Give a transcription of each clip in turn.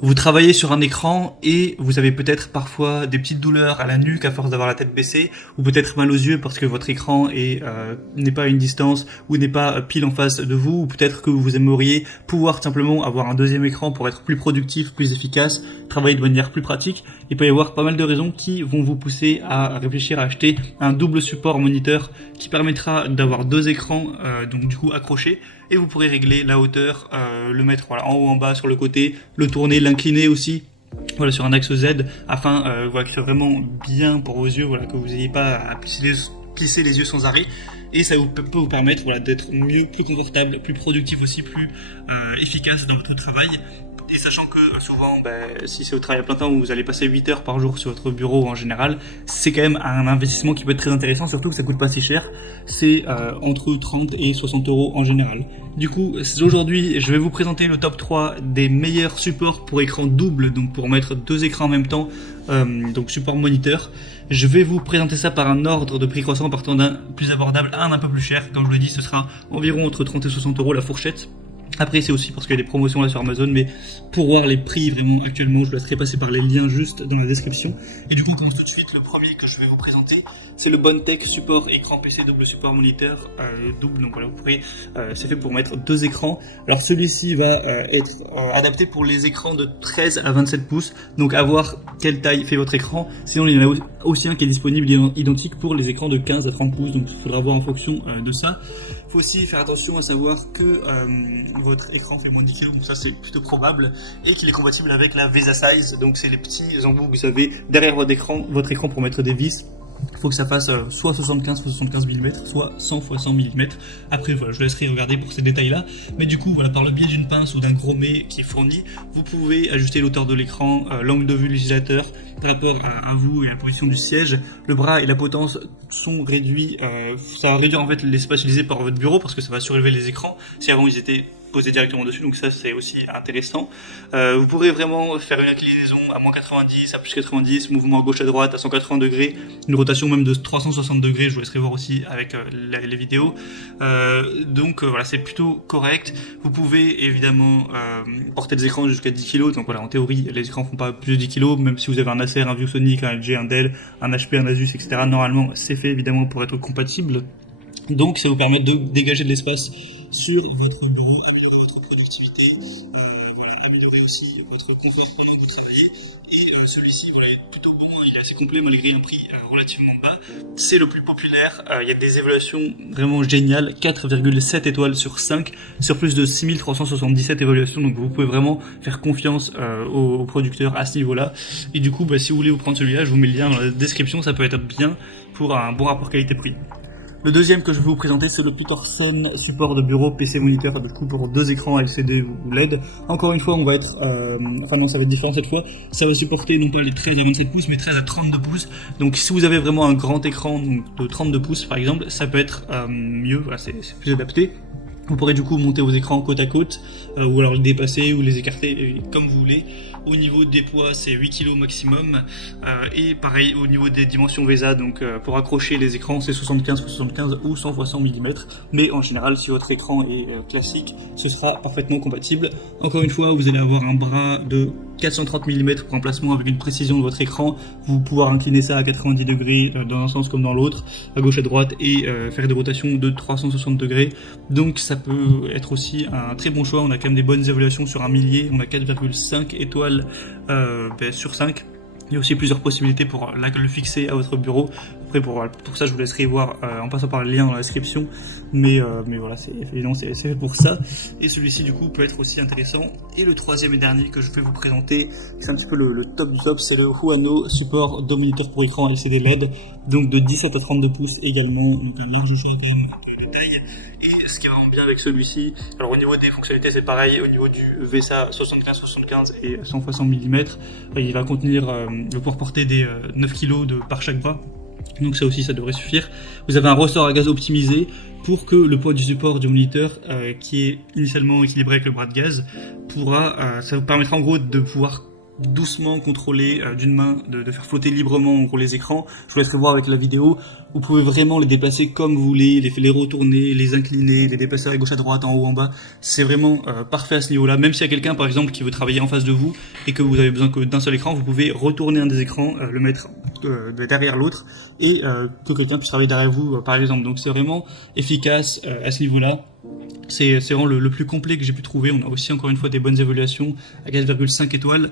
Vous travaillez sur un écran et vous avez peut-être parfois des petites douleurs à la nuque à force d'avoir la tête baissée, ou peut-être mal aux yeux parce que votre écran n'est pas à une distance ou n'est pas pile en face de vous, ou peut-être que vous aimeriez pouvoir simplement avoir un deuxième écran pour être plus productif, plus efficace, travailler de manière plus pratique. Il peut y avoir pas mal de raisons qui vont vous pousser à réfléchir à acheter un double support moniteur qui permettra d'avoir deux écrans donc du coup accrochés, et vous pourrez régler la hauteur, le mettre voilà, en haut en bas sur le côté, le tourner, l'incliner aussi voilà, sur un axe Z afin voilà, que ce soit vraiment bien pour vos yeux, voilà, que vous n'ayez pas à plisser les yeux sans arrêt. Et ça peut vous permettre voilà, d'être mieux, plus confortable, plus productif aussi, plus efficace dans votre travail. Et sachant que souvent, si c'est au travail à plein temps où vous allez passer 8 heures par jour sur votre bureau en général, c'est quand même un investissement qui peut être très intéressant, surtout que ça coûte pas si cher. C'est entre 30 et 60 euros en général. Du coup, aujourd'hui, je vais vous présenter le top 3 des meilleurs supports pour écran double, donc pour mettre deux écrans en même temps, donc support moniteur. Je vais vous présenter ça par un ordre de prix croissant, partant d'un plus abordable à un peu plus cher. Comme je vous l'ai dit, ce sera environ entre 30 et 60 euros la fourchette. Après, c'est aussi parce qu'il y a des promotions là sur Amazon, mais pour voir les prix vraiment actuellement, je vous laisserai passer par les liens juste dans la description. Et du coup, on commence tout de suite. Le premier que je vais vous présenter, c'est le Bondtech support écran PC double support moniteur double. Donc voilà, vous pourrez, c'est fait pour mettre deux écrans. Alors celui-ci va être adapté pour les écrans de 13 à 27 pouces. Donc à voir quelle taille fait votre écran. Sinon, il y en a aussi un qui est disponible identique pour les écrans de 15 à 30 pouces. Donc il faudra voir en fonction de ça. Il faut aussi faire attention à savoir que votre écran fait moins de 10 kg, donc ça c'est plutôt probable, et qu'il est compatible avec la VESA Size, donc c'est les petits embouts que vous avez derrière votre écran pour mettre des vis. Il faut que ça fasse soit 75 x 75 mm, soit 100 x 100 mm. Après voilà, je vous laisserai regarder pour ces détails là. Mais du coup, voilà, par le biais d'une pince ou d'un grommet qui est fourni, vous pouvez ajuster l'auteur de l'écran, l'angle de vue de l'utilisateur par rapport à vous et à la position du siège. Le bras et la potence sont réduits. Ça va réduire en fait l'espace utilisé par votre bureau parce que ça va surélever les écrans. Si avant ils étaient posé directement dessus, donc ça c'est aussi intéressant. Vous pourrez vraiment faire une inclinaison à moins 90, à plus 90, mouvement à gauche à droite, à 180 degrés, une rotation même de 360 degrés, je vous laisserai voir aussi avec les vidéos. Donc voilà, c'est plutôt correct. Vous pouvez évidemment porter des écrans jusqu'à 10 kg, donc voilà, en théorie les écrans font pas plus de 10 kg, même si vous avez un Acer, un ViewSonic, un LG, un Dell, un HP, un Asus, etc. Normalement c'est fait évidemment pour être compatible. Donc ça vous permet de dégager de l'espace sur votre bureau, améliorer votre productivité, voilà, améliorer aussi votre confort pendant que vous travaillez. Et celui-ci voilà, est plutôt bon, il est assez complet malgré un prix relativement bas. C'est le plus populaire, il y a des évaluations vraiment géniales, 4,7 étoiles sur 5, sur plus de 6377 évaluations, donc vous pouvez vraiment faire confiance aux producteurs à ce niveau-là. Et du coup, si vous voulez vous prendre celui-là, je vous mets le lien dans la description, ça peut être bien pour un bon rapport qualité-prix. Le deuxième que je vais vous présenter, c'est le Petersen support de bureau PC moniteur, du coup pour deux écrans LCD ou LED. Encore une fois, on va être, enfin non, ça va être différent cette fois. Ça va supporter non pas les 13 à 27 pouces, mais 13 à 32 pouces. Donc si vous avez vraiment un grand écran donc, de 32 pouces par exemple, ça peut être mieux, voilà, c'est plus adapté. Vous pourrez du coup monter vos écrans côte à côte, ou alors les dépasser ou les écarter comme vous voulez. Au niveau des poids, c'est 8 kg maximum. Et pareil, au niveau des dimensions VESA, donc pour accrocher les écrans, c'est 75 x 75 ou 100 x 100 mm. Mais en général, si votre écran est classique, ce sera parfaitement compatible. Encore une fois, vous allez avoir un bras de 430 mm pour emplacement avec une précision de votre écran. Vous pouvez incliner ça à 90 degrés dans un sens comme dans l'autre, à gauche à droite, et faire des rotations de 360 degrés. Donc ça peut être aussi un très bon choix. On a quand même des bonnes évaluations sur un millier. On a 4,5 étoiles sur 5. Il y a aussi plusieurs possibilités pour le fixer à votre bureau. Après, pour ça, je vous laisserai voir en passant par le lien dans la description. Mais voilà, c'est fait pour ça. Et celui-ci, du coup, peut être aussi intéressant. Et le troisième et dernier que je vais vous présenter, c'est un petit peu le top du top, c'est le Huano support de moniteur pour écran LCD LED. Donc de 17 à 32 pouces également. Donc un large choix quand même de taille. Et ce qui est vraiment bien avec celui-ci, alors au niveau des fonctionnalités c'est pareil, au niveau du VESA 75-75 et 100 x 100 mm, il va contenir, le pouvoir porter des 9 kg par chaque bras, donc ça aussi ça devrait suffire. Vous avez un ressort à gaz optimisé pour que le poids du support du moniteur, qui est initialement équilibré avec le bras de gaz, ça vous permettra en gros de pouvoir doucement contrôler d'une main, de faire flotter librement en gros les écrans. Je vous laisserai voir avec la vidéo. Vous pouvez vraiment les déplacer comme vous voulez, les retourner, les incliner, les déplacer à gauche à droite, en haut en bas. C'est vraiment parfait à ce niveau-là. Même s'il y a quelqu'un par exemple qui veut travailler en face de vous et que vous avez besoin que d'un seul écran, vous pouvez retourner un des écrans, le mettre derrière l'autre et que quelqu'un puisse travailler derrière vous par exemple. Donc c'est vraiment efficace à ce niveau-là. C'est vraiment le plus complet que j'ai pu trouver. On a aussi encore une fois des bonnes évaluations à 4,5 étoiles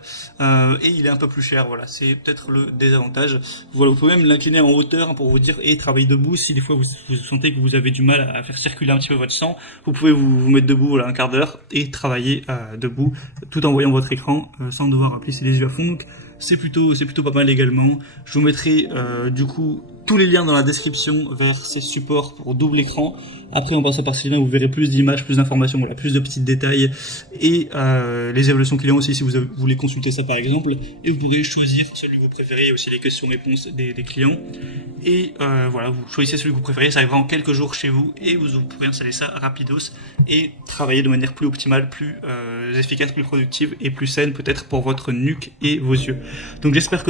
et il est un peu plus cher. Voilà, c'est peut-être le désavantage. Voilà, vous pouvez même l'incliner en hauteur pour vous dire et travailler debout. Si des fois vous sentez que vous avez du mal à faire circuler un petit peu votre sang, vous pouvez vous mettre debout voilà, un quart d'heure et travailler debout tout en voyant votre écran sans devoir plisser les yeux à fond. Donc c'est plutôt pas mal également. Je vous mettrai du coup tous les liens dans la description vers ces supports pour double écran. Après, en passant par ces liens, vous verrez plus d'images, plus d'informations, voilà, plus de petits détails et les évaluations clients aussi si vous voulez consulter ça par exemple. Et vous pouvez choisir celui que vous préférez, aussi les questions-réponses des clients. Et voilà, vous choisissez celui que vous préférez, ça arrivera en quelques jours chez vous et vous pourrez installer ça rapidos et travailler de manière plus optimale, plus efficace, plus productive et plus saine peut-être pour votre nuque et vos yeux. Donc j'espère que